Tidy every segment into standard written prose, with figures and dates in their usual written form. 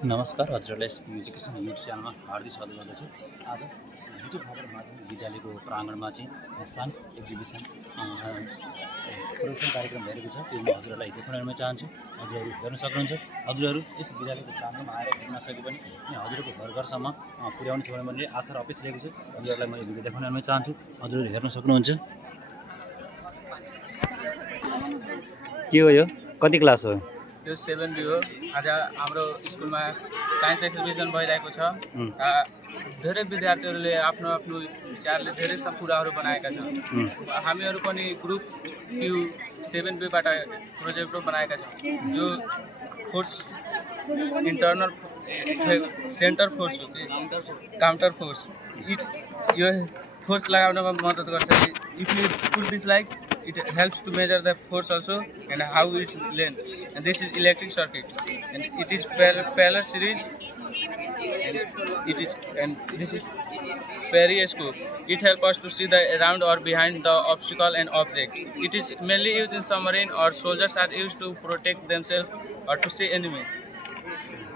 नमस्कार, हजुरहरूलाई SP education YouTube च्यानलमा हार्दिक स्वागत गर्दछु। आज युट्युब माध्यममा माध्यमिक विद्यालयको प्राङ्गणमा चाहिँ साइन्स एक्जिबिसन प्रदर्शन कार्यक्रम भइरहेको छ। त्यो म हजुरहरूलाई देखाउन चाहन्छु। हजुरहरू हेर्न सक्नुहुन्छ। हजुरहरू यस विद्यालयको प्राङ्गणमा आएर हेर्न सके पनि हजुरको घर घरसम्म पुर्याउने छु भन्ने आशा र अपेक्षा लिएको छु। हजुरहरूलाई म यो भिडियो देखाउन चाहन्छु। हजुरहरू हेर्न सक्नुहुन्छ। के हो यो? कति क्लास हो? यो 7B हो। आज हाम्रो स्कुलमा साइन्स एक्जिबिसन भइरहेको छ। धेरै विद्यार्थीहरूले आफ्नो आफ्नो विचारले धेरै सब कुराहरू बनाएका छन्। हामीहरू पनि ग्रुप क्यु 7B बाट प्रोजेक्ट बनाएका छौँ। यो फोर्स इन्टरनल सेन्टर फोर्स हो कि काउन्टर फोर्स, यो फोर्स लगाउनमा मद्दत गर्छ। If you put this like it helps to measure the force also and how it length, and this is electric circuit and it is parallel series and this is periscope. It helps us to see the around or behind the obstacle and object. It is mainly used in submarine or soldiers are used to protect themselves or to see enemy.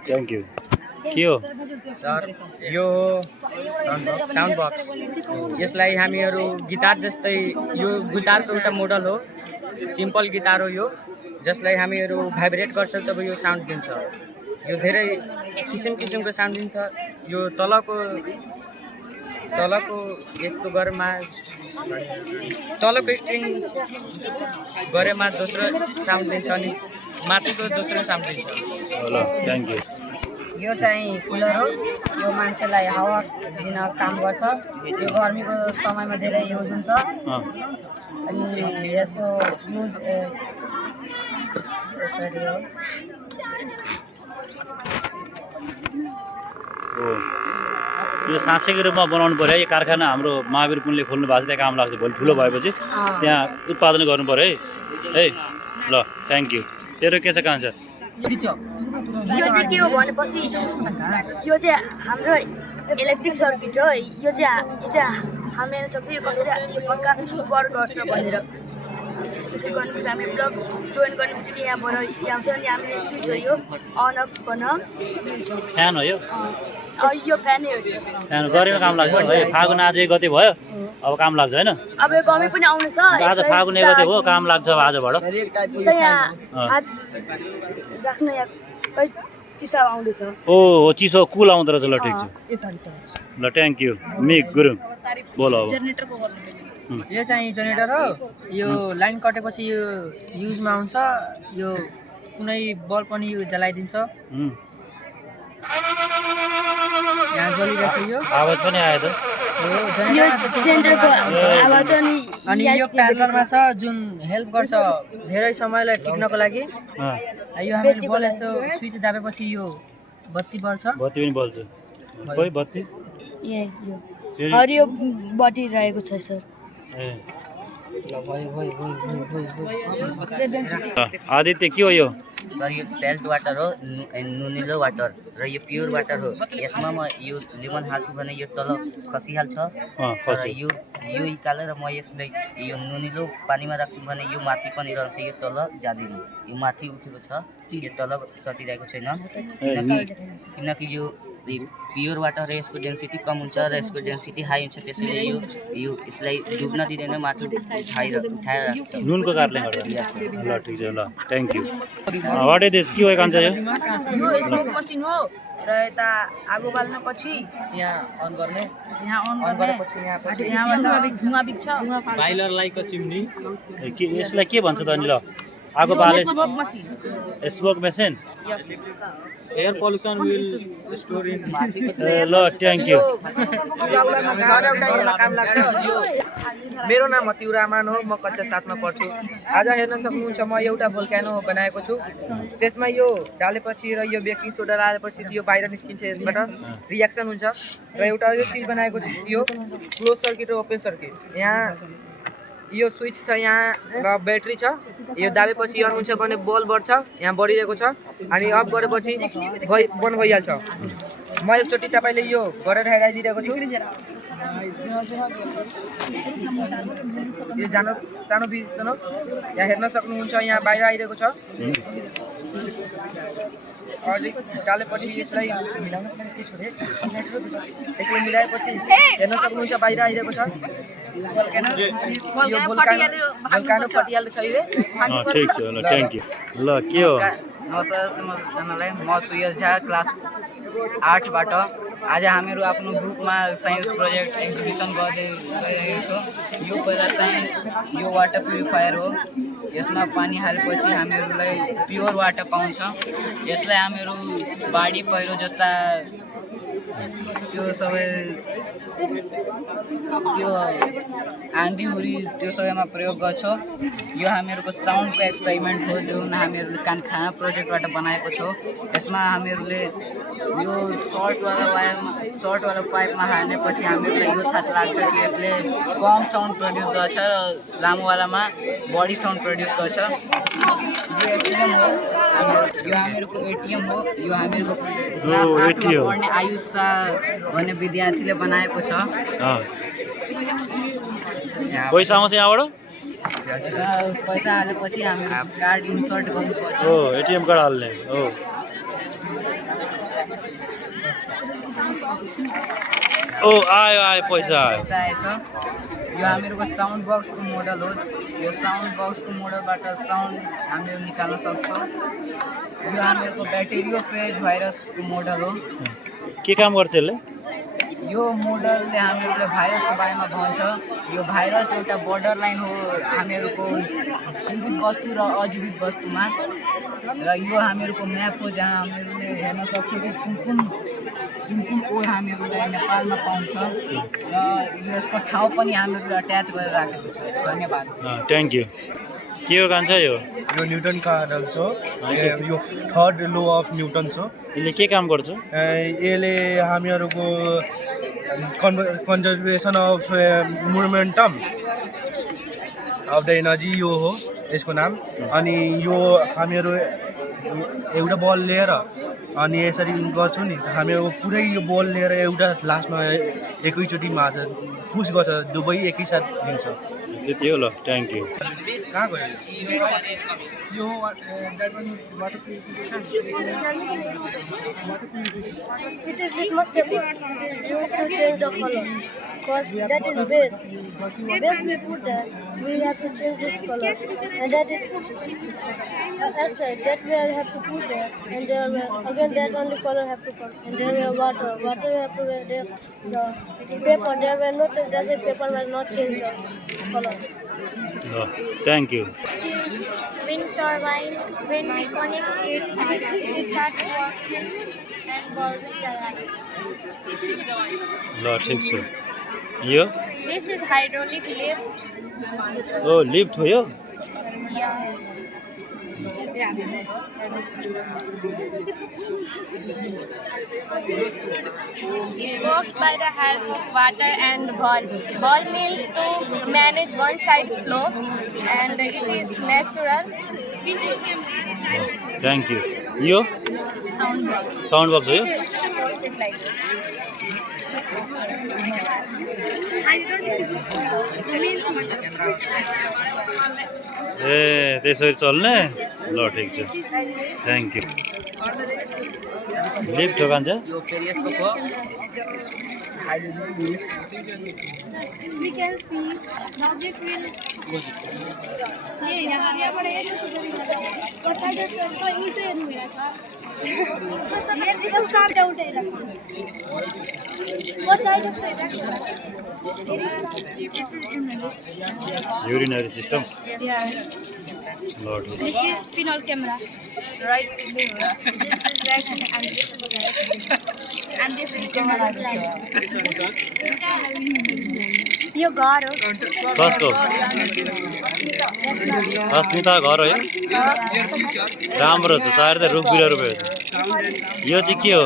Thank you. के हो sir? यो sound box. यसलाई हामीहरू guitar जस्तै, यो गिटारको एउटा model हो। Simple guitar हो यो, जसलाई हामीहरू भाइब्रेट गर्छौँ तब यो साउन्ड दिन्छ। यो धेरै किसिमको साउन्ड दिन्छ। यो तलको यस्तो गरेमा तलको स्ट्रिङ गरेमा दोस्रो साउन्ड दिन्छ अनि माथिको दोस्रो साउन्ड दिन्छ। ल थ्याङ्क यू। यो चाहिँ कुलर हो। यो मान्छेलाई हावा दिन काम गर्छ। यो गर्मीको समयमा धेरै युज हुन्छ। अनि यसको युज यसरी हो। यो साँच्चैको रूपमा बनाउनु पर्यो। यो कारखाना हाम्रो महावीर पुनले खोल्नु भएको छ, त्यहाँ काम लाग्छ। भोलि ठुलो भएपछि त्यहाँ उत्पादन गर्नु पर्यो है। ल थ्याङ्क यू। तेरो के छ कान्छ? यो चाहिँ के हो भनेपछि यो चाहिँ हाम्रो इलेक्ट्रिक सर्किट हो। यो चाहिँ हामी हेर्न सक्छौँ यो कसरी पक्का वर्क गर्छ भनेर। यसो गर्नु हामी प्लग जोइन गर्ने बित्तिकै यहाँबाट आउँछ अनि हामीले स्विच हो यो अन अफ गर्न। फ्यान हो यो? यो फ्यानै हो। फ्यान गरेर काम लाग्छ है। फागुन आज 1 गते भयो, अब काम लाग्छ होइन? अब यो गमै पनि आउनेछ। आज फागुन 1 गते भयो, काम लाग्छ अब आजबाट। यहाँ हात राख्न यहाँ चिसो आउँदैछ। ओ चिसो कुल आउँदो रहेछ। ल ठिक छ। ल थ्याङ्क यू। मिक गुरुङ बोल। अब यो चाहिँ जेनेरेटर हो। यो लाइन कटेपछि यो युजमा आउँछ। यो कुनै बल्ब पनि यो जलाइदिन्छ। यहाँ जलिरहेको यो आवाज पनि आयो त। अनि यो प्यानलमा छ जुन हेल्प गर्छ धेरै समयलाई टिक्नको लागि। यो हामीले बल यस्तो स्विच दाबेपछि यो बत्ती बल्छ। बत्ती पनि बल्छ। खोइ बत्ती हरियो बत्ती रहेको छ सर। आदित्य के हो यो? सर यो सेल्ट वाटर हो, नुनिलो वाटर र यो प्योर वाटर हो। यसमा म यो लेमन हाल्छु भने यो तल खसिहाल्छ। यो निकालेर म यसलाई यो नुनिलो पानीमा राख्छु भने यो माथि पनि रहन्छ। यो तल जाँदैन। यो माथि उठेको छ, यो तल सटिरहेको छैन। किनकि यो प्योर वाटर यसको डेन्सिटी कम हुन्छ र यसको डेन्सिटी हाई हुन्छ। त्यसैले यो यसलाई डुब्न दिँदैन, माथि उठाएर राख्छ नुनको कारणले गर्दा। ल ठिक छ। ल thank you. What is this? के हो कान्छ यो? यो स्मोक मसिन हो र यता आगो बाल्नपछि यहाँ अन गर्ने, यहाँ अन गरेपछि यहाँबाट धुवा बिग्छ। Boiler like a chimney. के यसलाई के भन्छ त अनि? ल आगो बाले smoke machine. Smoke machine. Air pollution will store in. ल थ्याङ्क यू। काम लाग्छ। मेरो नाम अतिउ रामान हो। म कक्षा 7 मा पढ्छु। आज हेर्न सक्नुहुन्छ म एउटा भोल्क्यानो बनाएको छु। त्यसमा यो डालेपछि र यो बेकिङ सोडा हालेपछि यो बाहिर निस्किन्छ। यसबाट रिएक्सन हुन्छ र एउटा यो चिज बनाएको छु। यो क्लोज सर्किट र ओपन सर्किट। यहाँ यो स्विच छ यहाँ र ब्याट्री छ। यो दाबेपछि अन हुन्छ भने बल्ब बढ्छ। यहाँ बढिरहेको छ अनि अफ गरेपछि बन्द भइहाल्छ। म एकचोटि तपाईँले यो गरेर हेराइदिरहेको छु। यो सानो यहाँ हेर्न सक्नुहुन्छ। यहाँ बाहिर आइरहेको छ। अझै डालेपछि यसलाई मिलाउन के छोडे यसले मिलाएपछि हेर्न सक्नुहुन्छ बाहिर आइरहेको छ यो भोल्कानो फटिहाल्छ अहिले ठिक छ ल थ्याङ्क यू ल के हो नमस्कार सम्पूर्णजनालाई म सुयस झा क्लास 8बाट आज हामीहरू आफ्नो ग्रुपमा साइन्स प्रोजेक्ट एक्जिबिसन गर्दै गइरहेको छौँ। यो पहिला साइन्स यो वाटर प्युरिफायर हो। यसमा पानी हालेपछि हामीहरूलाई प्योर वाटर पाउँछ। यसलाई हामीहरू बाढी पहिरो जस्ता त्यो सबै त्यो आँधीहुरी त्यो सबैमा प्रयोग गर्छौँ। यो हामीहरूको साउन्डको एक्सपेरिमेन्ट हो जुन हामीहरूले कानखाना प्रोजेक्टबाट बनाएको छौँ। यसमा हामीहरूले यो सर्टवाला पाइपमा हाल्नेपछि हामीहरूलाई यो थाहा लाग्छ कि यसले कम साउन्ड प्रड्युस गर्छ र लामोवालामा बढी साउन्ड प्रड्युस गर्छ। यो एटिएम हो, यो हामीहरूको एटिएम हो। यो हामीहरूको क्लास 8मा पढ्ने आयुष शाह भन्ने विद्यार्थीले बनाएको छ। पैसा आउँछ यहाँबाट पैसा हालेपछि हामीहरू कार्ड इन्सर्ट गर्नुपर्छ। हो एटिएम कार्ड हाल्ने हो। ओ आयो पैसा आयो। आएछ। यो हामीहरूको साउन्ड बक्सको मोडल हो। यो साउन्ड बक्सको मोडलबाट साउन्ड हामीहरू निकाल्न सक्छौँ। यो हामीहरूको ब्याक्टेरियो फेज भाइरसको मोडल हो। के काम गर्छ यसले? यो मोडलले हामीहरूले भाइरसको बारेमा भन्छ। यो भाइरस एउटा बोर्डर लाइन हो हामीहरूको जीवित वस्तु र अजीवित वस्तुमा। र यो हामीहरूको म्याप हो जहाँ हामीहरूले हेर्न सक्छौँ कि कुन ओर हामीहरूलाई नेपालमा पाउँछ र यसको ठाउँ पनि हामीहरूले अट्याच गरेर राखेको छ। धन्यवाद। Thank you. के हो कान्छ यो न्युटन का आदल छ। यो थर्ड लो अफ न्युटन छ। यसले के काम गर्छ? यसले हामीहरूको conservation of momentum of the energy यो हो यसको नाम। अनि यो हामीहरू एउटा बल लिएर अनि यसरी गर्छौँ नि हामीहरू पुरै यो बल लिएर एउटा लास्टमा एकैचोटिमा पुस गर्छ, दुवै एकैसाथ दिन्छ। त्यति हो ल थ्याङ्क यू। कहाँ गयो यो that one is water purification. It is litmus paper. It is used to change the color. Because that is base. Base we put there, we have to change this color. And that is outside. That we have to put there. And there again that only color have to come. And there we water. Water we have to there. The paper there were not that the paper will not change the color. Thank you. Wind turbine, when we connect it, it start working and bulbing the light. ल ठिक छ। यो This is hydraulic lift. ओ lift हो यो? Yeah. It works by the help of water and valve. Valve means to manage one side flow and it is natural. Thank you. यो sound box हो यो? ए त्यसरी चल्ने? ल ठिक छ थ्याङ्क यू। लिफ्ट हो कान्छ? यो पेरिस्कोप हो। We can see the object will. Urinary system. Yeah. Lord. This is spinal camera. Right. This is right and this is right. And this is camera. यो घर हो। कसको? अस्मिता घर हो यो? राम्रो छ, चाहेर रुख बिरुवा रोपेको छ। यो चाहिँ के हो?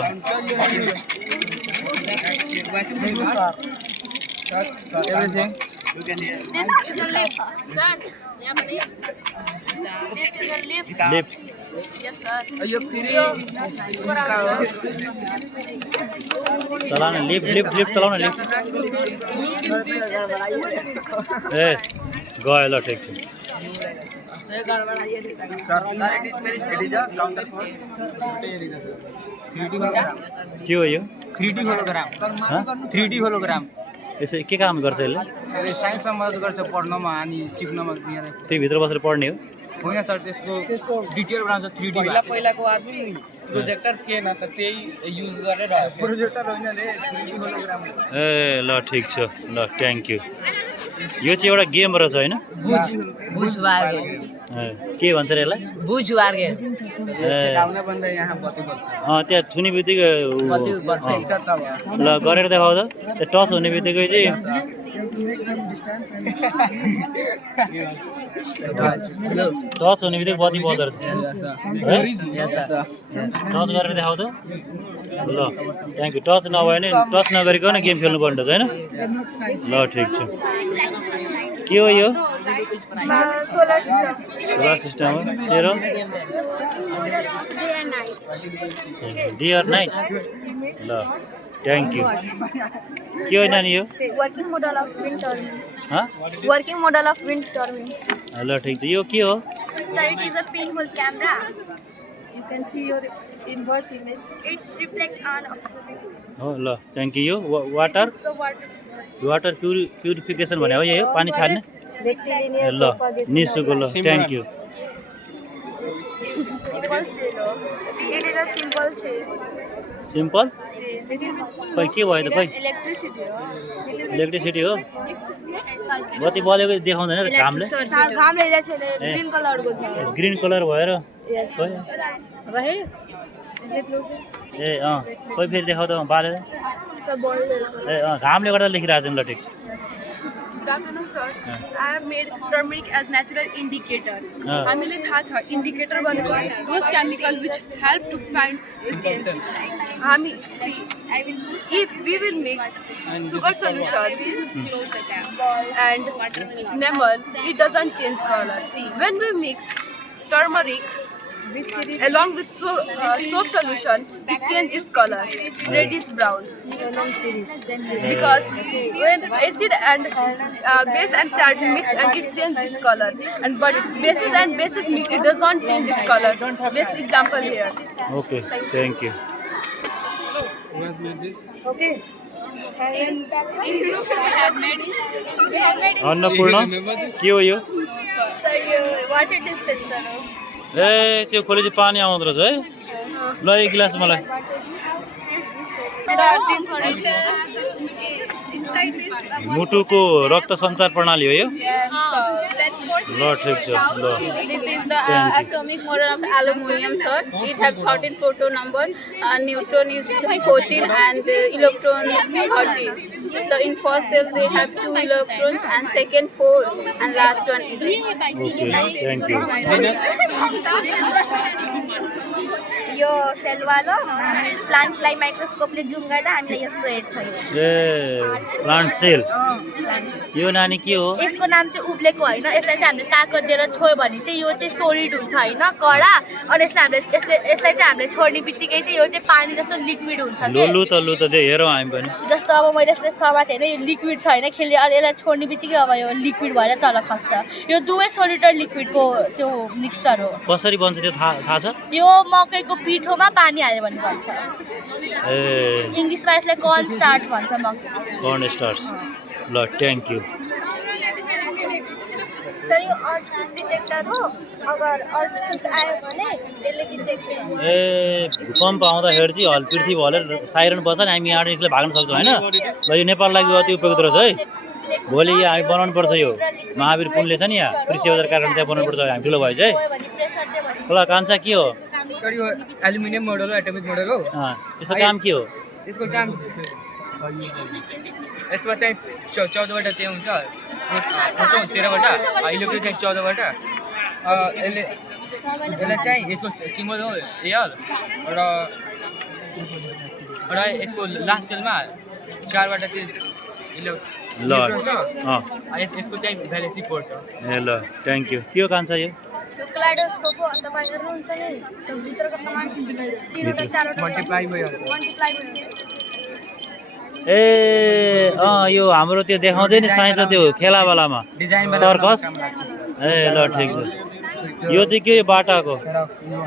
Everything. This is a lift. Sir, this is a lift. Lift. Yes, sir. यो फेरि उनका हो। चलाउन लिफ्ट चलाउन लिफ्ट। ए गयो ल ठिक छ। के हो यो 3D होलोग्राम हाँ 3D होलोग्राम यसो के काम गर्छ यसले साइन्समा मद्दत गर्छ पढ्नमा अनि सिक्नमा त्यही भित्र बसेर पढ्ने हो होइन सर त्यसको डिटेल बनाउँछ 3D पहिलाको आदमी प्रोजेक्टर थिएन त त्यही युज गरेर प्रोजेक्टर होइन रे 3D होलोग्राम ए ल ठिक छ ल थ्याङ्क यू यो चाहिँ एउटा गेम रहेछ होइन के भन्छ रे यसलाई भन्दा यहाँ बत्ती बल्छ त्यहाँ छुने बित्तिकै ल गरेर देखाउ त त्यो टच हुने बित्तिकै चाहिँ टच हुने बित्तिकै बत्ती बल्दो रहेछ टच गरेर देखाउ त ल थ्याङ्क यू टच नभए नि टच नगरिकन गेम खेल्नु पर्ने रहेछ होइन ल ठिक छ के हो यो सोलर सोलर सिस्टम हो तेरो डे अर नाइट ल थ्याङ्क यू के हो नानी यो working model of wind turbine हाँ working model of wind turbine ल ठिक छ यो के हो Sir, it is a pinhole camera. You can see your inverse image. It's reflect on opposite side. हो ल थ्याङ्क यू यो water So water water purification भने हो यही हो पानी छाड्ने bacteria ल निशुको ल thank you simple cell. It is a simple cell. Simple खै के भयो त खै Electricity. इलेक्ट्रिसिटी हो बत्ती बलेको देखाउँदैन र घामले Sir, घाम रहेको छ ग्रीन कलरको छ. ग्रिन कलर भएर Yes. खै Right? Is it blue? ए खै फेरि देखाउ त बालेर Sir, boiled is. ए घामले गर्दा लेखिरहेको छु ल ठिक छ Good afternoon, sir. I have made turmeric as natural indicator. हामीले थाहा छ indicator भनेको those chemical which help to find the change. हामी if we will mix sugar solution and lemon, it doesn't change color. When we mix turmeric along with soap solution, it changes its color, reddish brown. Because when acid and base and salt mix and it changes its color, and but bases and bases mix, it does not change its color. Best example here. Okay thank you Okay. Annapurna के हो यो Sir, water dispenser. ए त्यो खोलेपछि पानी आउँदो रहेछ है ल एक गिलास मलाई Sir, this one inside this. मुटुको रक्त सञ्चार प्रणाली हो यो Yes, sir. ल ठिक छ ल This is the atomic model of aluminum, sir. It has 13 proton number, neutron is 14 and electrons 30. So in first cell they have 2 electrons and second 4 and last one is 8. Okay thank you यो सेलवालो प्लान्टलाई माइक्रोस्कोपले zoom गर्दा हामीलाई यस्तो हेर्छ यो ए plant sale यो नानी के हो यसको नाम चाहिँ उब्लेको होइन यसलाई चाहिँ हामीले ताकत दिएर छोयो भने चाहिँ यो चाहिँ सोलिड हुन्छ होइन कडा अनि यसलाई चाहिँ हामीले छोड्ने बित्तिकै चाहिँ यो चाहिँ पानी जस्तो लिक्विड हुन्छ लु त दे हेरौँ हामी पनि जस्तो अब मैले यसले समाते होइन यो लिक्विड छ होइन खेल्ने अनि यसलाई छोड्ने बित्तिकै अब यो लिक्विड भएर तल खस्छ यो दुवै सोलिड र लिक्विडको त्यो मिक्सचर हो कसरी बन्छ त्यो थाहा छ यो मकैको पिठोमा पानी हाल्यो भने बन्छ ए इङ्ग्लिसमा यसलाई कर्न स्टार्च भन्छ मकै कर्न स्टार्स ल थ्याङ्क यू सर यो अर्थक्वेक डिटेक्टर हो अगर अर्थक्वेक आयो भने यसले डिटेक्ट गर्छ ए भूकम्प आउँदाखेरि चाहिँ हल पृथ्वी हलेर साइरन बज्छ नि हामी यहाँबाट निस्केर भाग्न सक्छौँ होइन ल यो नेपाललाई अति उपयुक्त रहेछ है भोलि यहाँ हामी बनाउनु पर्छ यो महावीर पुलले छ नि यहाँ कृषि बजार कारण त्यहाँ बनाउनु पर्छ हामी ठुलो भएछ है ल कान्छा के हो सर यो एल्युमिनियम मोडल हो एटोमिक मोडल हो यसको काम के हो यसको काम यसमा चाहिँ 14वटा त्यो हुन्छ प्रोटोन 13वटा इलेक्ट्रोन चाहिँ 14वटा यसलाई चाहिँ यसको सिम्बल हो एल र यसको लास्ट सेलमा 4वटा चाहिँ ल यसको चाहिँ भ्यालेन्सी 4 छ ए ल थ्याङ्क यू के हो कान्छा यो यो क्लाइडोस्कोप हो तपाईँ हेर्नुहुन्छ नि त्यो भित्रको सामान तिनवटा चारवटा मल्टिप्लाई भइहाल्छ ए यो हाम्रो त्यो देखाउँदै नि साइन्स त्यो खेलावालामा सर्कस ए ल ठिक छ यो चाहिँ के बाटाको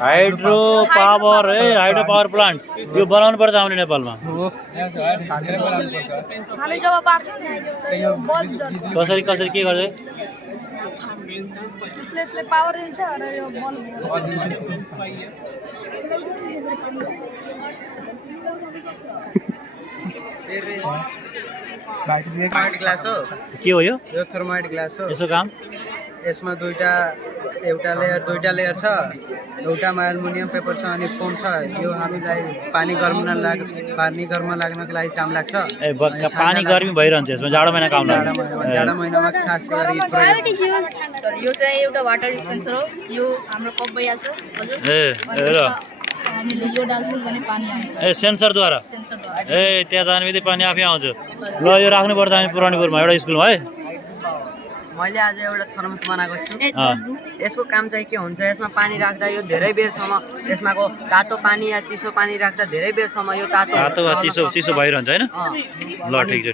हाइड्रो पावर है, हाइड्रो पावर प्लान्ट यो बनाउनु पर्छ आउने नेपालमा। हामी जब पार्छौँ नि यो बल्ब जल्छ कसरी कसरी के गर्छ? यसले पावर दिन्छ र यो बल्ब थर्माइट ग्लास हो के हो यो? यो थर्माइट ग्लास हो। यसो काम यसमा एउटा लेयर छ, एउटामा एल्युमिनियम पेपर छ अनि फोम छ। यो हामीलाई पानी गर्म लाग्नको लागि काम लाग्छ। पानी गर्मी भइरहन्छ यसमा, जाडो महिना काम लाग्छ। जाडो महिनामा खास गरी यो चाहिँ एउटा वाटर डिस्पेन्सर हो। यो हाम्रो कप भइहाल्छ हजुर। हामीले यो डाल्छौँ भने पानी आउँछ सेन्सरद्वारा। त्यहाँ जाने बित्तिकै पानी आफै आउँछ। ल यो राख्नुपर्छ हामी पुरानीपुरमा एउटा स्कुलमा है। मैले आज एउटा थर्मस बनाएको छु। यसको काम चाहिँ के हुन्छ, यसमा पानी राख्दा यो धेरै बेरसम्म यसमाको तातो पानी या चिसो पानी राख्दा धेरै बेरसम्म यो तातो वा चिसो भइरहन्छ हैन? ल ठिक छ।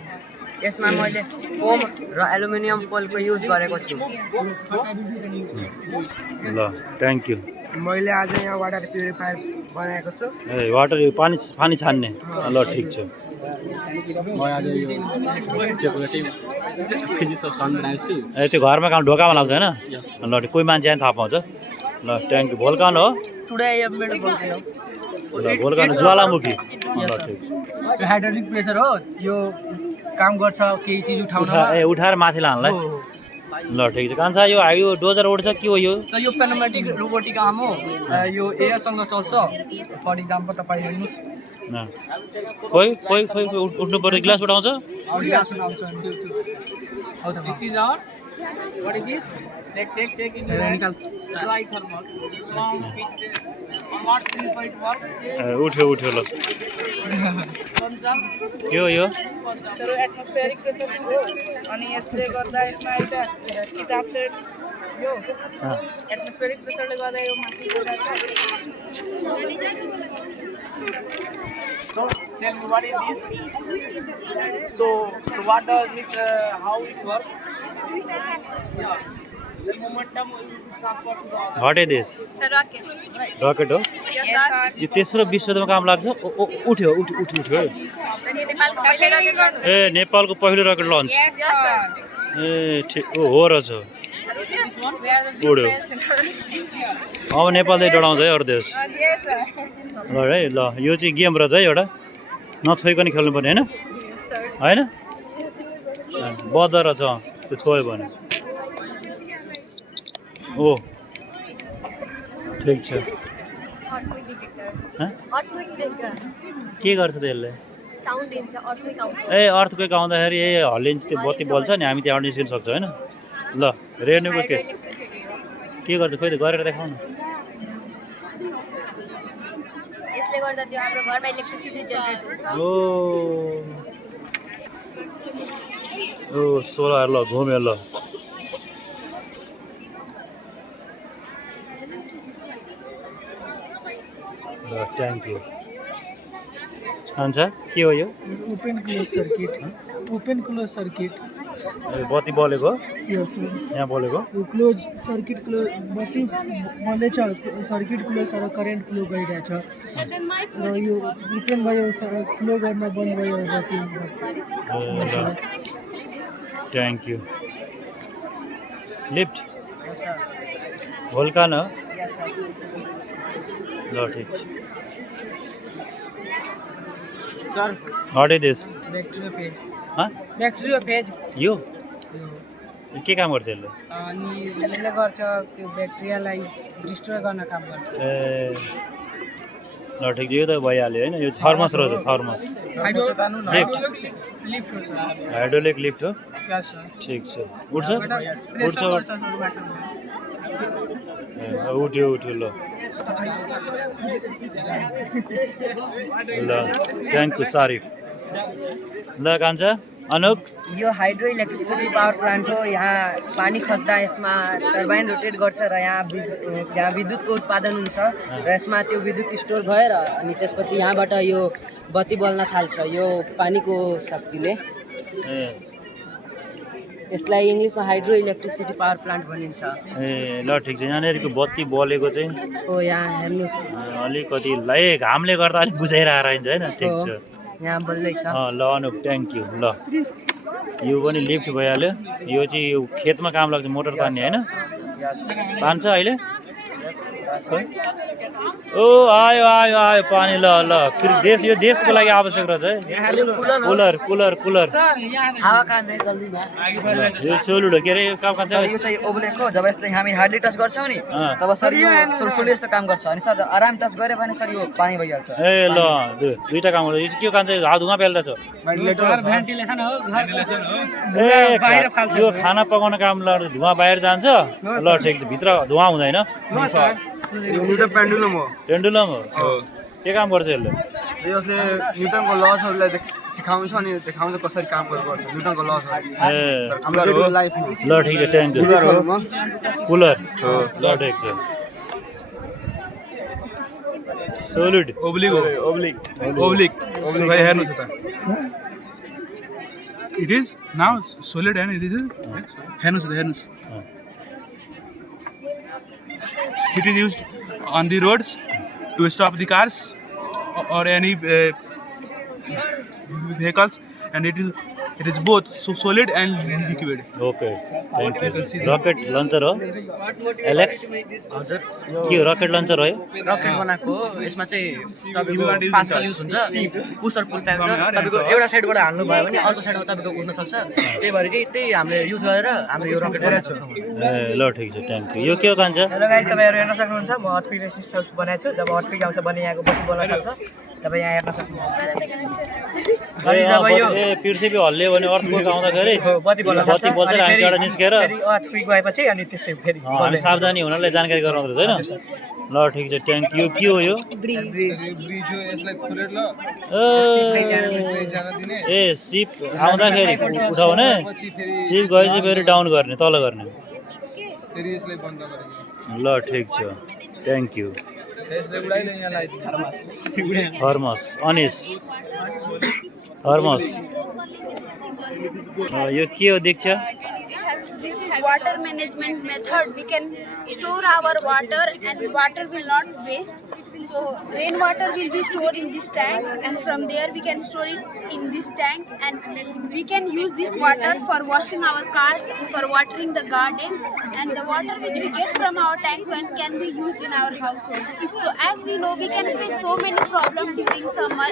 यसमा मैले फोम र एल्युमिनियम फोइलको युज गरेको छु। ल थ्याङ्क यू। मैले आज यहाँ वाटर प्युरिफायर बनाएको छु। वाटर पानी छान्ने। ल ठिक छ। त्यो घरमा काम ढोकामा लाग्छ होइन? ल कोही मान्छे आयो थाहा पाउँछ। ल थ्याङ्क यू। भोल्कान हो? ल भोल्कान ज्वालामुखी। ल ठिक छ। यो हाइड्रोलिक प्रेसर हो। यो काम गर्छ केही चिज उठाउन। उठाएर माथि लानलाई। ल ठिक छ। कान्छा यो डोजर उड्छ के हो यो? यो पेनोमेटिक रोबोटिक आर्म हो। यो एयरसँग चल्छ। फर इक्जाम्पल तपाईँ हेर्नुहोस्, खोइ उठ्नु पर्यो। ग्लास उठाउँछ? This is our what is this? Take in dry thermos. So on what will it work? उठ्यो ल। के हो यो? सर एटमोस्फेरिक प्रेसर हो अनि यसले गर्दा यसमा एउटा किताब छ यो एटमोस्फेरिक प्रेसरले गर्दा यो माथि गइरहेको छ। So tell me what is this? So what does this how it works? Yeah. The momentum will transfer to the other. What is this? Sir rocket. Rocket हो? Yes sir. यो तेस्रो विश्वयुद्धमा काम लाग्छ? उठ्यो है। सर यो नेपालको पहिलो रकेट लन्च। नेपालको पहिलो रकेट लन्च। Yes sir. ठिक हो रहेछ। उड्यो। अब नेपालले डराउँछ है अरू देश। Yes sir. ल है ल यो चाहिँ गेम रहेछ है एउटा, नछोइकन खेल्नु पर्ने होइन? Yes sir. होइन? बद्ध रहेछ त्यो छोयो भने। ओ ठिक छ। Earthquake detector. के गर्छ त्यसले? साउन्ड दिन्छ earthquake आउँछ। अर्थक्वेक आउँदाखेरि हल्लिन्छ त्यो बत्ती बल्छ नि, हामी त्यहाँबाट निस्किन सक्छ होइन? ल रेनुको के गर्छ खोइ त गरेर देखाउनु। यसले गर्दा त्यो हाम्रो घरमा इलेक्ट्रिसिटी जेनेरेट हुन्छ। ओ सोलर ल घुम्यो ल। ल थ्याङ्क यू। हुन्छ के हो यो? ओपन क्लोज सर्किट बत्ती बलेको? यस यहाँ बलेको? यो क्लोज सर्किट बत्ती बल्दैछ, सर्किट क्लोज र करेन्ट फ्लो गइरहेछ र यो ओपन भयो फ्लो गर्न बन्द भयो बत्ती। Thank you. लिफ्ट भोल्कान हो? ल ठिक छ। Sir what is this? ब्याक्टेरियोफेज यो के काम गर्छ यसले? अनि यसले गर्छ त्यो ब्याक्टेरियालाई डिस्ट्रोय गर्न काम गर्छ। ल ठिक छ। यो त भइहाल्यो होइन? यो थर्मस रहेछ। थर्मस हाइड्रोलिक लिफ्ट हो? ठिक छ। उठ्छ उठ्यो ल। ल थ्याङ्क यू सारिफ। ल कान्छा अनुप यो हाइड्रो इलेक्ट्रिसिटी पावर प्लान्ट हो। यहाँ पानी खस्दा यसमा टर्बाइन रोटेट गर्छ र यहाँ विद्युतको उत्पादन हुन्छ र यसमा त्यो विद्युत स्टोर भएर अनि त्यसपछि यहाँबाट यो बत्ती बल्न थाल्छ यो पानीको शक्तिले। यसलाई इङ्ग्लिसमा हाइड्रो इलेक्ट्रिसिटी पावर प्लान्ट भनिन्छ। ए ल ठिक छ। यहाँनिरको बत्ती बलेको चाहिँ हो यहाँ हेर्नुहोस् अलिकति घामले गर्दा अलिक बुझाएर आइन्छ होइन। ठिक छ यहाँ बल्दैछ। ल अनुप थ्याङ्क यू। ल यो पनि लिफ्ट भइहाल्यो। यो चाहिँ यो खेतमा काम लाग्छ मोटर तान्ने होइन। तान्छ अहिले ओ आयो आयो आयो पानी। ल ल फेरि यो देशको लागि आवश्यक रहेछ है कुलर कुलर कुलर। हावा काट्ने गल्तीमा यो सोलुड हो के अरे यो काम कान्छ। यो चाहिँ ओब्लेक हो। जब यसलाई हामी हार्डली टच गर्छौँ नि तब सर यो सुलसुले जस्तो काम गर्छ अनि सर आराम टच गरे भने सर यो पानी भइहाल्छ। ए ल दुईटा काम गर्छ। यो के कान्छ धुवा पेल्दैछ। भेन्टिलेसन हो ए यो खाना पकाउन काम लाग्छ धुवा बाहिर जान्छ। ल ठिक छ भित्र धुवा हुँदैन। यो न्युटन पेन्डुलम हो। पेन्डुलम हो के काम गर्छ यसले? यसले न्युटनको लजहरूलाई सिकाउँछ अनि देखाउँछ कसरी काम गर्छ न्युटनको लजहरू। ए हाम्रो लाइफ ल ठिक छ थ्याङ्क यू। कुलर ल ठिक छ। सोलिड ओब्लिक हो। ओब्लिक ओब्लिक ओब्लिक भाइ हेर्नुहोस् त इट इज नाउ सोलिड हैन इट इज हेर्नुहोस् त हेर्नुहोस्। It is used on the roads to stop the cars or any vehicles, and it is both solid and liquid. Okay thank you. Rocket launcher हो Alex? हजुर के हो rocket launcher हो? Rocket बनाएको हो। यसमा चाहिँ तपाईँको पास्कल युज हुन्छ। पुसर पुल फ्याक्टर तपाईँको एउटा साइडबाट हाल्नु भयो भने अर्को साइडमा तपाईँको उड्न सक्छ। त्यही भएर चाहिँ त्यही हामीले युज गरेर हाम्रो यो रकेट बनाएको छौँ। ए ल ठिक छ थ्याङ्क यू। यो के हो कान्छ? हेलो गाइस तपाईँहरू हेर्न सक्नुहुन्छ म अर्थक्वेक रेसिस्टेन्स बनाएको छु। जब अर्थक्वेक आउँछ भने यहाँको बत्ती बल्न थाल्छ तपाईँ यहाँ हेर्न सक्नुहुन्छ। ए पृथ्वी हल्लियो भने अर्थक्वेक आउँदाखेरि बत्ती बल्छ हामी एउटा निस्केर अर्थक्वेक गएपछि अनि त्यस्तै फेरि हामी सावधानी हुनलाई जानकारी गराउँदो रहेछ होइन। ल ठिक छ थ्याङ्क यू। के हो यो? ए सिप आउँदाखेरि उठाउने सिप गएपछि फेरि डाउन गर्ने तल गर्ने। ल ठिक छ थ्याङ्क यू। थर्मस अनिस थर्मस यो के हो Diksha? This is water management method. We can store our water and water will not waste. So rainwater will be stored in this tank and from there we can store it in this tank and we can use this water for washing our cars and for watering the garden, and the water which we get from our tank can be used in our household. So as we know, we can face so many problems during summer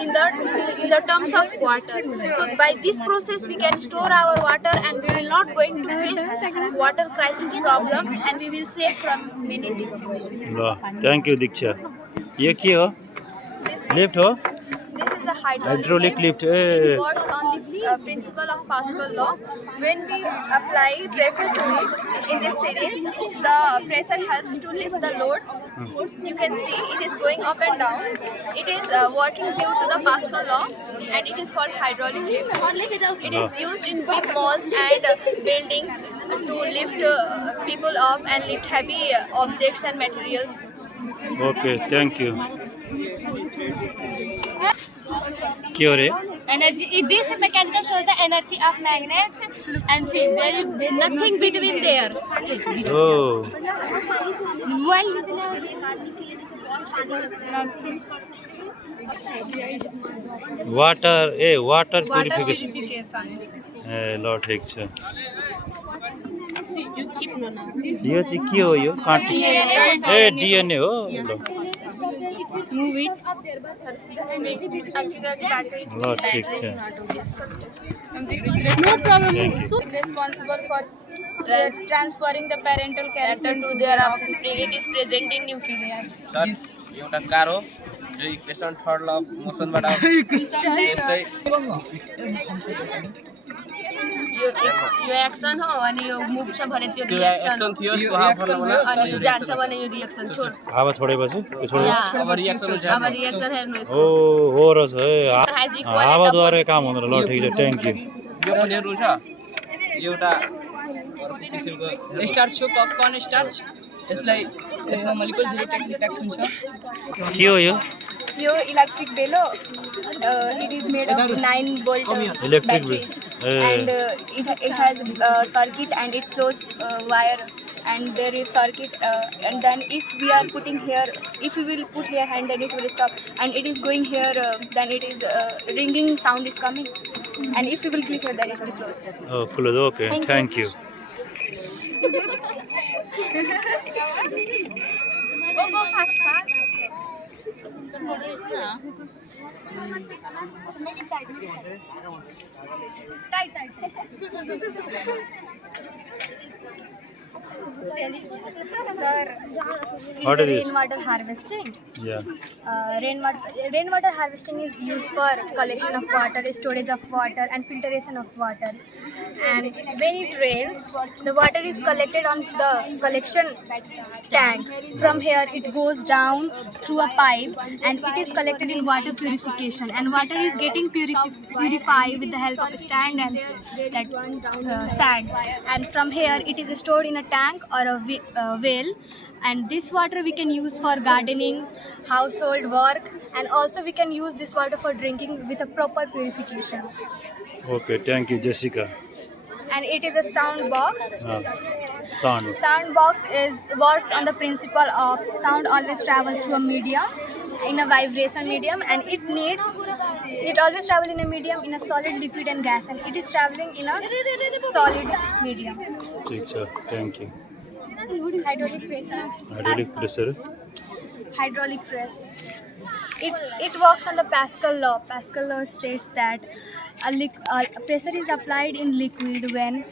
in the terms of water. So by this process we can store our water and we will not going to face water crisis problem and we will save from many diseases. ल thank you दीक्षा। ये के हो? Lift हो? This is a hydraulic lift. It works on the principle of Pascal law. When we apply pressure to it in this series, the pressure helps to lift the load. You can see it is going up and down. It is working due to the Pascal law and it is called hydraulic lift. It is used in big malls and buildings to lift people up and lift heavy objects and materials. Okay thank you. के हो रे? Energy. This mechanical shows the energy of magnets and see there is nothing between there. Oh. Water purification. ए ल ठिक छ। यो चाहिँ के हो? यो काँटी ए डिएनए हो। ल ठिक छ। No problem. Is responsible for transferring the parental character to their offspring. It is present in nucleus. एउटा कार हो जो इक्वेसन थर्ड ल अफ मोसनबाट यो एक्सन हो अनि यो मुभ छ भने त्यो एक्सन थियो यसको हाफ अनि यो जान्छ भने यो रिएक्सन छोड हावा छोडेपछि के छोड्यो? अब रिएक्सन हुन्छ। अब रिएक्सन हेर्नुस्। ओ हो रहेछ है हावाद्वारा काम हुँदैन। ल ठिक छ थ्याङ्क यू। यो पनि रुल छ। एउटा किसिमको स्टार्च हो कर्न स्टार्च। यसमा मोलिकुल धेरै ट्याक्ट हुन्छ। के हो यो? Your electric bellow, it is made of 9 volt electric battery. and it has circuit and it flows wire and there is circuit and then if we are putting here, if we will put here hand then it will stop and it is going here then it is ringing sound is coming and if we will click here then it will close. Oh, close. Okay, thank you. Go fast fast. Tight. Sir, What is this? rainwater harvesting. Yeah. Rainwater harvesting is used for collection of water, storage of water, and filtration of water. And when it rains, the water is collected on the collection tank. From here, it goes down through a pipe, and it is collected in water purification. And water is getting purified with the help of stand and sand. And from here, it is stored in a tank or a well. And this water we can use for gardening, household work, and also we can use this water for drinking with a proper purification. Okay, thank you, Jessica. And it is a sound box. Sound. Sound box works on the principle of sound always travels through a medium, in a vibration medium, and it always travels in a medium, in a solid, liquid, and gas, and it is traveling in a solid medium. Thank you. Hydraulic pressure. Hydraulic press. It works on the Pascal law. Pascal law states that pressure is applied in liquid when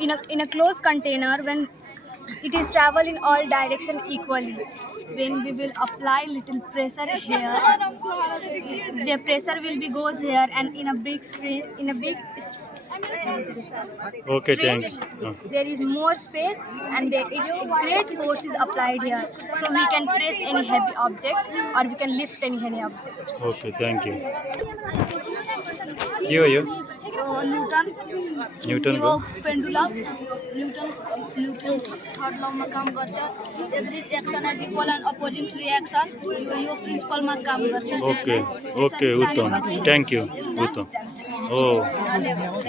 in a closed container when it is travel in all direction equally. When we will apply little pressure here, the pressure will be goes here and in a big string, Okay, thanks. there is more space and great force is applied here. So we can press any heavy object or we can lift any heavy object. Okay, thank you. You. Newton यो pendulum Newton third लमा काम गर्छ every action has equal and opposite reaction यो प्रिन्सिपलमा काम गर्छ okay Uttam thank you Uttam हो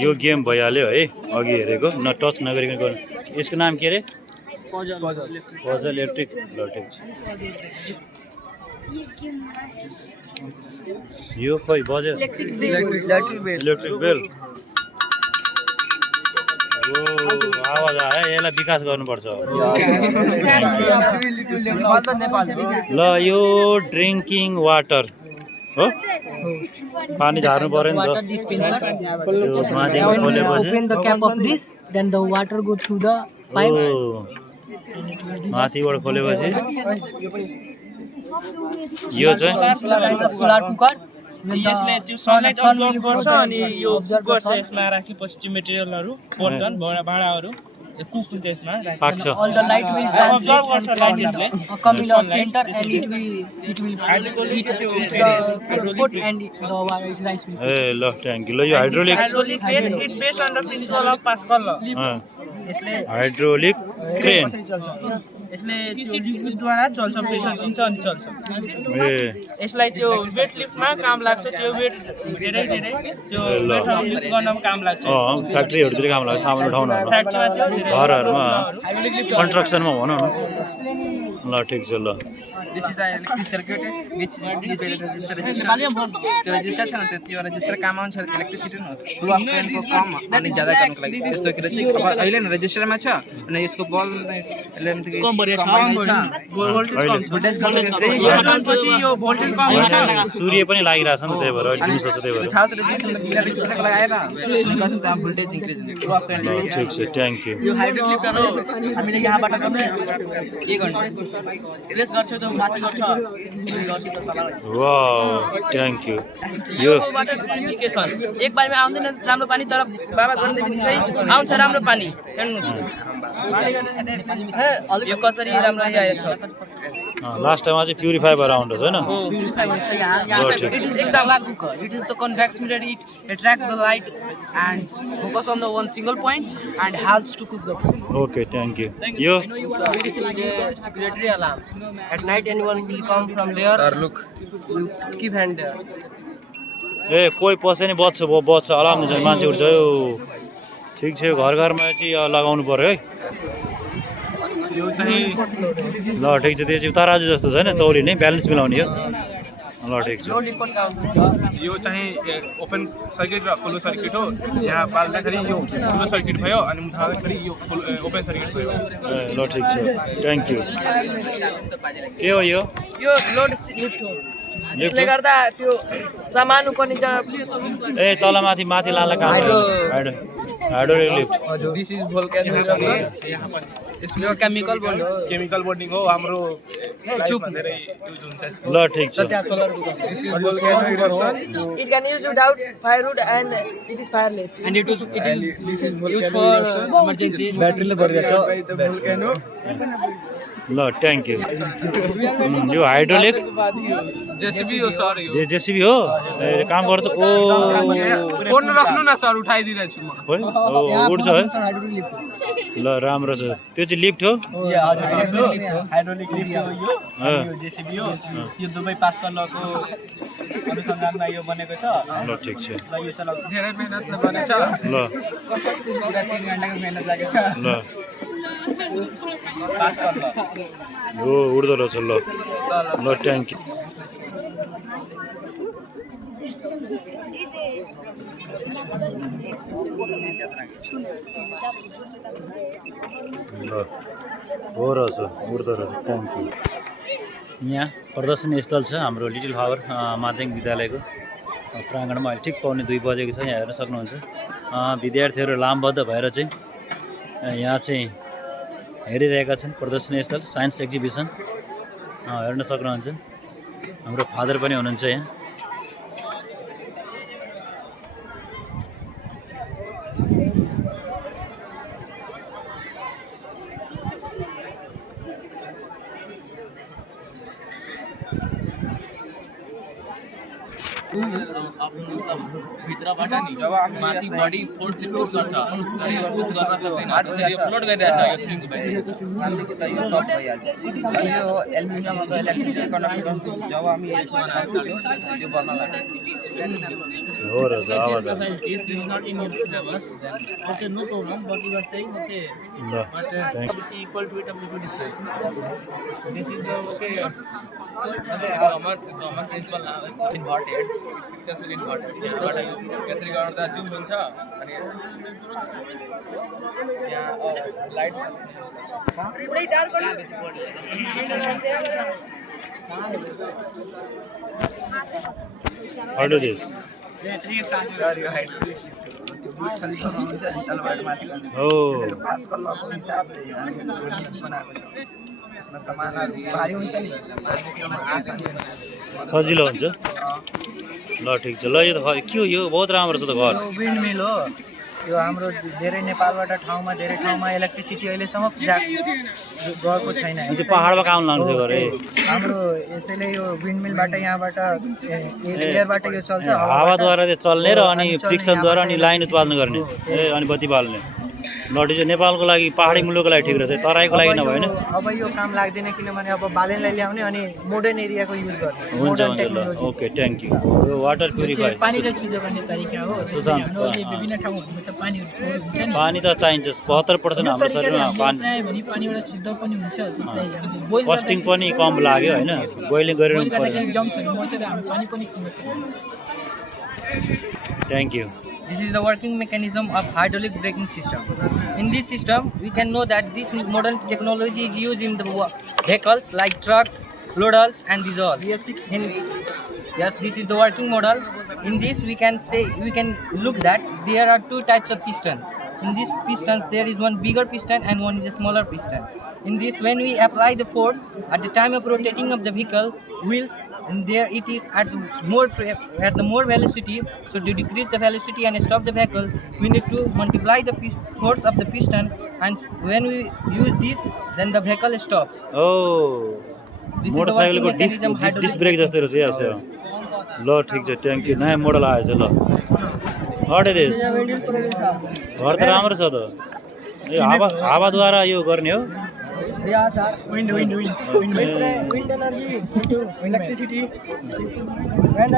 यो गेम भइहाल्यो है अघि हेरेको न टच नगरिकन गर्नु यसको नाम के अरे पजल इलेक्ट्रिक यो खोइ बज्यो इलेक्ट्रिक बेल आवाज आयो यसलाई विकास गर्नुपर्छ ल यो ड्रिङ्किङ वाटर हो पानी झार्नु पर्यो नि त माथिको खोलेपछि माथिबाट खोलेपछि यो चाहिँ सोलर कुकर यसले त्यो सनलाइट अब्जर्भ गर्छ अनि यो गर्छ यसमा राखेपछि त्यो मेटेरियलहरु बर्तन भाँडाहरु कुक हुन्छ यसमा पाक्छ all the light will observe गर्छ लाइट यसले come in our center and it will hydraulic त्यो put and the rice will ए ल थ्यांक यू ल यो hydraulic crane it based on the principle of Pascal hydraulic crane यसले त्यो द्वारा चल्छ प्रेसर दिन्छ अनि चल्छ ए यसलाई त्यो वेट लिफ्टमा काम लाग्छ त्यो वेट धेरै त्यो वेटहरु लिफ्ट गर्नमा काम लाग्छ फ्याक्ट्रीहरुतिर काम लाग्छ सामान उठाउन फ्याक्ट्रीमा त्यो घरहरुमा कन्स्ट्रक्सनमा भनौं न ल ठीक छ ल This is the electric circuit which is used by the resistor. The resistor छ न त्यो रेजिस्टर काम आउँछ इलेक्ट्रिसिटी न फ्लो अफ करेन्ट को कम अनि ज्यादा गर्नको लागि यस्तो कि अब अहिले न रेजिस्टरमा छ अनि यसको बल यसले कम बढ्छ भोल्टेज कम पछि यो भोल्टेज कम हुन्छ सूर्य पनि लागिरहेछ नि त्यही भएर दिउँसो छ त्यही भएर थाहा त रेजिस्टरको लागि आएर गर्छ त भोल्टेज इन्क्रिज हुन्छ फ्लो अफ करेन्ट ठीक छ thank you yo hydro lifter हो हामीले यहाँबाट गर्ने के गर्नु रेस गर्छ त माथि गर्छ wow thank you yo water purification एक बारमा आउँदैन राम्रो पानी तर बाबा गर्ने बित्तिकै आउँछ राम्रो पानी हेर्नुस् यो कसरी राम्रो आएछ लास्ट टाइममा चाहिँ प्युरिफाई भएर आउँछ हैन प्युरिफाई हुन्छ यहाँ It is the solar cooker. It is the convex mirror. It attracts the light and focus on the one single point and helps to cook the food. Okay thank you yo security alarm at night anyone will come from there Sir, look. you keep hand there ए कोही पसे नि बच्छ आराम हुन्छ मान्छे उठ्छ यो ठिक छ घर घरमा चाहिँ लगाउनु पर्यो है यो चाहिँ ल ठिक छ त्यो चाहिँ तराजु जस्तो छैन तौली नै ब्यालेन्स मिलाउने हो ल ठिक छ यो चाहिँ ओपन सर्किट र क्लोज सर्किट हो यहाँ पाल्दाखेरि यो क्लोज सर्किट भयो अनि उठाउँदाखेरि यो ओपन सर्किट भयो ल ठिक छ थ्याङ्क यू के हो यो लोड लिफ्ट हो यसले गर्दा त्यो सामान पनि ए तलमाथि माथि लाला काम hydraulic lift this is volcano इरप्सन यो केमिकल बन्डिङ हो हाम्रो चुप धेरै युज हुन्छ ल ठिक छ this is volcano eruption It can use without firewood and it is fireless. and it is this is used for emergency battery ले भरिएको छ भोल्क्यानो ल थ्याङ्क यू यो हाइड्रोलिक जेसीबी हो सर यो जेसीबी हो ए, काम गर्छ ओ फोन राख्नु न सर उठाइदिरहेछु म है ओ उड्छ है ल राम्रो छ त्यो चाहिँ लिफ्ट हो हाइड्रोलिक लिफ्ट हो यो यो जेसीबी हो यो दुबई पास्कल लको अनुसन्धानमा यो बनेको छ ल ठिक छ र यो चलाउ धेरै मेहनतले बनेछ ल पुरा 3 घण्टाको मेहनत लागेको छ ल पास्कल ल हो उड्दो रहेछ ल ल थ्याङ्क यू ल हो रहेछ उड्दो रहेछ थ्याङ्क यू यहाँ प्रदर्शनी स्थल छ हाम्रो लिटिल फ्लावर माध्यमिक विद्यालयको प्राङ्गणमा अहिले ठिक पाउने 2 बजेको छ यहाँ हेर्न सक्नुहुन्छ विद्यार्थीहरू लामबद्ध भएर चाहिँ यहाँ चाहिँ हेरिरहेका छन् प्रदर्शनी स्थल साइन्स एक्जिबिसन हेर्न सक्नुहुन्छ हाम्रो फादर पनि हुनुहुन्छ यहाँ भित्रबाट नि जब माथि बडी फोर्स डिफ्युज गर्छ अनि पुस गर्न सक्दैन त्यसैले फ्लोट गरिरहेछ यो सिङ्क भइसकेछ नामदेखि त यो टप भइहाल्छ अनि यो एल्युमिनियमको इलेक्ट्रिसिटी कन्डक्टिङ जब हामी यसमा हाल्छौँ यो बल्न लाग्छ हो रहेछ आवाज आउँछ। This is not in your syllabus, then okay, no problem. But you are saying okay, ल but which is equal to it of liquid space. This is the okay. Common principle now inverted. Pictures will inverted. But यसरी गर्दा zoom हुन्छ अनि यहाँ light पुरै dark गर्नु How do this? Sir यो hydraulic त्यो बुर्ज खलिफामा हुन्छ अनि तलबाट माथि गर्ने Oh, पास्कल लको हिसाबले हामीले बनाएको छ यसमा सामानहरू भारी हुन्छ नि आसान हुन्छ सजिलो हुन्छ ल ठिक छ ल यो त के हो यो बहुत राम्रो छ त घर विन्ड मिल हो यो हाम्रो धेरै नेपालबाट धेरै ठाउँमा इलेक्ट्रिसिटी अहिलेसम्म गएको छैन त्यो पहाडमा काम लाग्छ घर हाम्रो यसैले यो विन्ड मिलबाट यहाँबाट एयरबाट यो चल्छ हावाद्वारा त्यो चल्ने र अनि फ्रिक्सनद्वारा अनि लाइन उत्पादन गर्ने ए अनि बत्ती बाल्ने लटी चाहिँ नेपालको लागि पहाडी मुलुकको लागि ठिक रहेछ तराईको लागि नभएन अब यो काम लाग्दैन किनभने अब बालेनलाई ल्याउने अनि मोडर्न एरियाको युज गर्ने हुन्छ हुन्छ ल ओके थ्याङ्क यू यो वाटर प्युरिफायर पानी र छिटो गर्ने तरिका हो सुशान्त हामीले विभिन्न ठाउँहरूमा त पानीहरू फोहोर हुन्छ नि पानी त चाहिन्छ 72% हाम्रो शरीरमा पानी प्रायः भने पानी एउटा शुद्ध पनि हुन्छ त्यसलाई हामीले बोइल कस्टिङ पनि कम लाग्यो होइन बोइलिङ गरेर गर्दाखेरि जम्सहरू मर्छ र हामी पानी पनि पिउन सक्छौँ thank you This is the working mechanism of hydraulic braking system. In this system, we can know that this modern technology is used in the vehicles like trucks, loaders, and these all. Yes, this is the working model. In this, we can look that there are two types of pistons. In these pistons, there is one bigger piston and one is a smaller piston. In this, when we apply the force at the time of rotating of the vehicle wheels, and there it is at the more velocity. So to decrease the velocity and stop the vehicle, we need to multiply the force of the piston, and when we use this, then the vehicle stops. Oh, This मोटरसाइकलको is the working mechanism disc brake जस्तै रहेछ यस ल ठिक छ thank you नयाँ model आएछ ल हटे देश घर त राम्रो छ त यो हावाद्वारा यो गर्ने हो wind energy into electricity and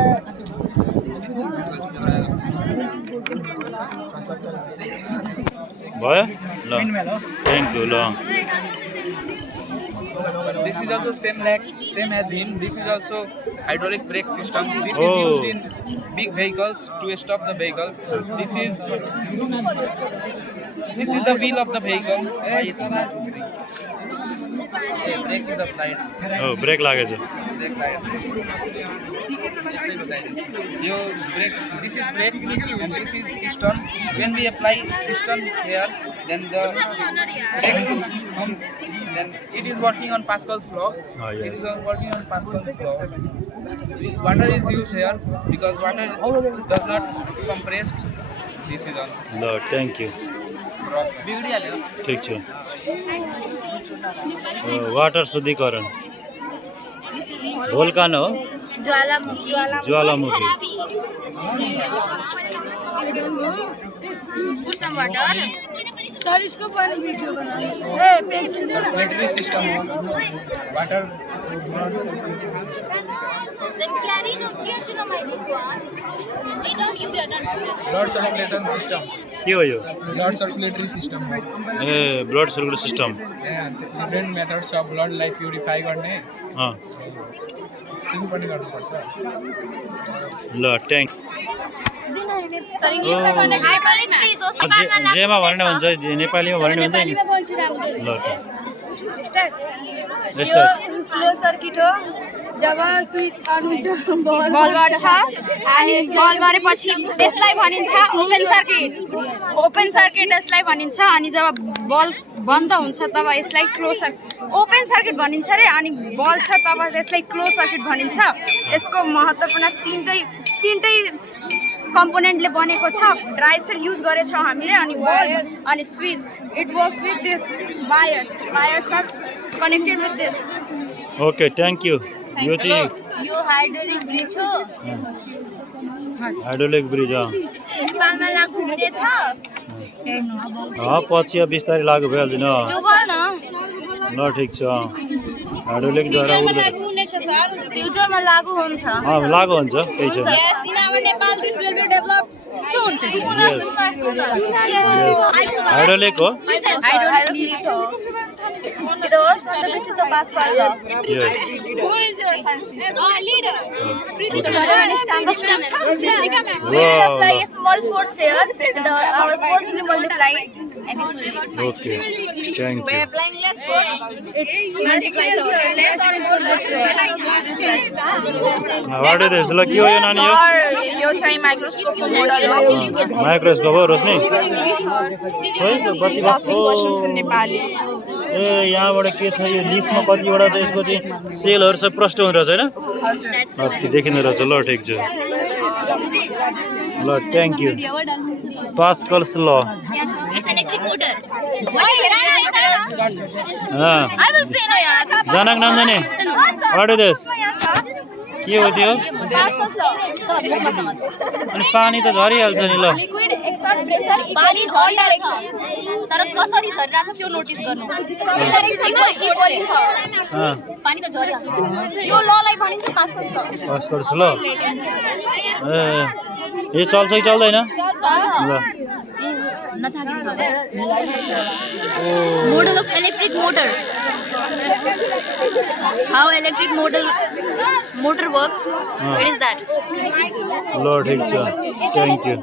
भयो ल थ्याङ्क यू ल This is also same as him. This is also hydraulic brake system. This is Oh. used in big vehicles to stop the vehicle. This is the wheel of the vehicle. Why it's not moving. Brake is applied. हो brake लागेछ Brake light. Yo, brake. This is brake and this is piston. When we apply piston here, then the brake comes. Then it is working on Pascal's law. Oh, yes. It is working on Pascal's law. Water is used here because water does not compressed. This is on. ल thank you बिग्डिहाल्यो ठिक छ water शुद्धिकरण भोल्कानो हो ज्वालामुखी Circulatory system. Water. Blood circulation system. के हो यो Blood circulatory system. A blood circulate system Different methods of blood like purify गर्ने still पनि गर्नुपर्छ ल थ्याङ्क जेमा भन्ने हुन्छ नेपालीमा भन्ने हुन्छ नि ल क्लोज सर्किट हो जब स्विच अन हुन्छ बल बल्छ अनि बल गरेपछि त्यसलाई भनिन्छ ओपन सर्किट यसलाई भनिन्छ अनि जब बल बन्द हुन्छ तब यसलाई क्लोज सर्किट ओपन सर्किट भनिन्छ रे अनि बल छ तब यसलाई क्लोज सर्किट भनिन्छ यसको महत्त्वपूर्ण तीनटै कम्पोनेन्टले बनेको छ ड्राई सेल युज गरेछौँ हामीले अनि बल अनि switch it works with this wires are connected with this okay thank you यो चाहिँ यो हाइड्रोलिक ब्रिज हो हाइड्रोलिक ब्रिज नेपालमा लागू हुनेछ पछि अब बिस्तारै लागु भइहाल्छ नि त्यो गर्न ल ठिक छ हाइड्रोलिकद्वारा लागू हुनेछ सर फ्युचरमा लागू हुन्छ लागु हुन्छ त्यही छ यस in our Nepal this will be develop soon hydraulic हो हाइड्रोलिक हो It works on the basis of Pascal law. Yes. Who is your science teacher? Leader. We will apply a small force here. Our force will multiply. Okay. Thank By you. applying less force, it multiplies less or more force. What is this? ल के हो यो नानी यो यो चाहिँ माइक्रोस्कोपको model हो microscope हो रोशनी नेपाली ए यहाँबाट के छ यो लिफमा कतिवटा चाहिँ यसको चाहिँ सेलहरू सब प्रष्ट हुँदो रहेछ होइन त्यो देखिँदो रहेछ ल ठिक छ ल थ्याङ्क यू पास्कल्स ल जनक नन्दनी वाट इज दिस के हो त्यो अनि पानी त झरिहाल्छ नि ल लिक्विड एक्सर्ट प्रेसर पानी झरिरहेछ तर कसरी झरिरहेछ त्यो नोटिस गर्नु इक्वली छ पानी त झरिहाल्छ यो ललाई भनिन्छ पास्कल्स ल ए यो चल्छ कि चल्दैन ल model of electric motor how electric motor works it is that ल ठिक छ थ्याङ्क यू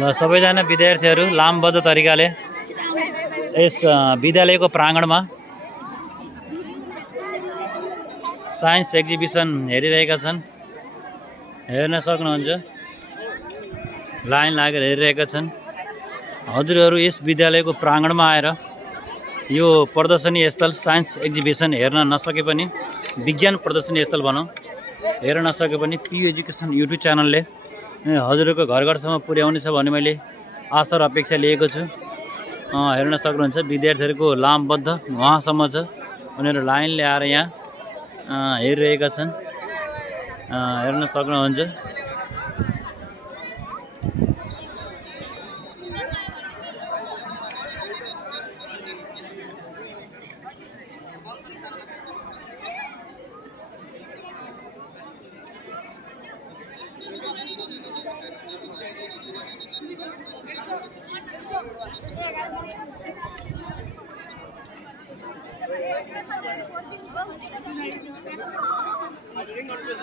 ल सबैजना विद्यार्थीहरू लामबद्ध तरिकाले यस विद्यालयको प्राङ्गणमा साइन्स एक्जिबिसन हेरिरहेका छन् हेर्न सक्नुहुन्छ लाइन लागेर हेरिरहेका छन् हजुरहरू यस विद्यालयको प्राङ्गणमा आएर यो प्रदर्शनी स्थल साइन्स एक्जिबिसन हेर्न नसके पनि विज्ञान प्रदर्शनी स्थल भनौँ हेर्न नसके पनि पियु एजुकेसन युट्युब च्यानलले हजुरहरूको घर घरसम्म पुर्याउनेछ भन्ने मैले आशा र अपेक्षा लिएको छु हेर्न सक्नुहुन्छ विद्यार्थीहरूको लामबद्ध उहाँसम्म छ उनीहरू लाइन ल्याएर यहाँ हेरिरहेका छन् हेर्न सक्नुहुन्छ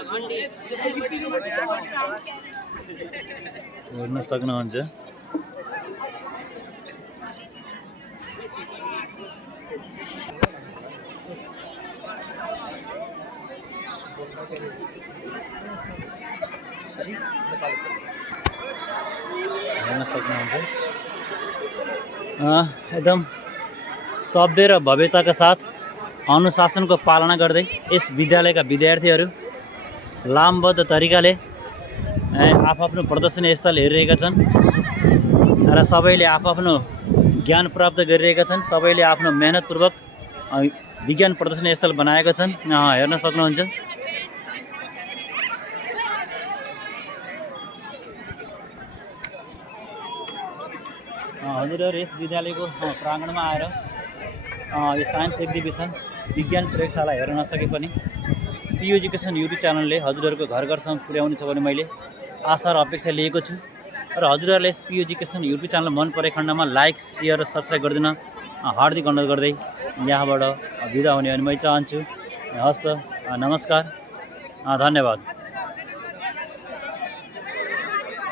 हेर्न सक्नुहुन्छ। हेर्न सक्नुहुन्छ एकदम सभ्य र भव्यताका साथ अनुशासनको पालना गर्दै यस विद्यालयका विद्यार्थीहरू लामबद्ध तरिकाले आफ्नो प्रदर्शनी स्थल हेरिरहेका छन् र सबैले आफ्नो ज्ञान प्राप्त गरिरहेका छन्। सबैले आफ्नो मेहनतपूर्वक विज्ञान प्रदर्शनी स्थल बनाएका छन्। हेर्न सक्नुहुन्छ। हजुरहरू यस विद्यालयको प्राङ्गणमा आएर यो साइन्स एक्जिबिसन विज्ञान प्रयोगशाला हेर्न नसके पनि पियु एजुकेसन युट्युब च्यानलले हजुरहरूको घर घरसम्म पुर्याउनेछ भने मैले आशा र अपेक्षा लिएको छु। र हजुरहरूले यस पियु एजुकेसन युट्युब च्यानल मन परे खण्डमा लाइक सेयर र सब्सक्राइब गरिदिन हार्दिक अनुरोध गर्दै यहाँबाट बिदा हुने अनि म चाहन्छु। हस्त नमस्कार, धन्यवाद।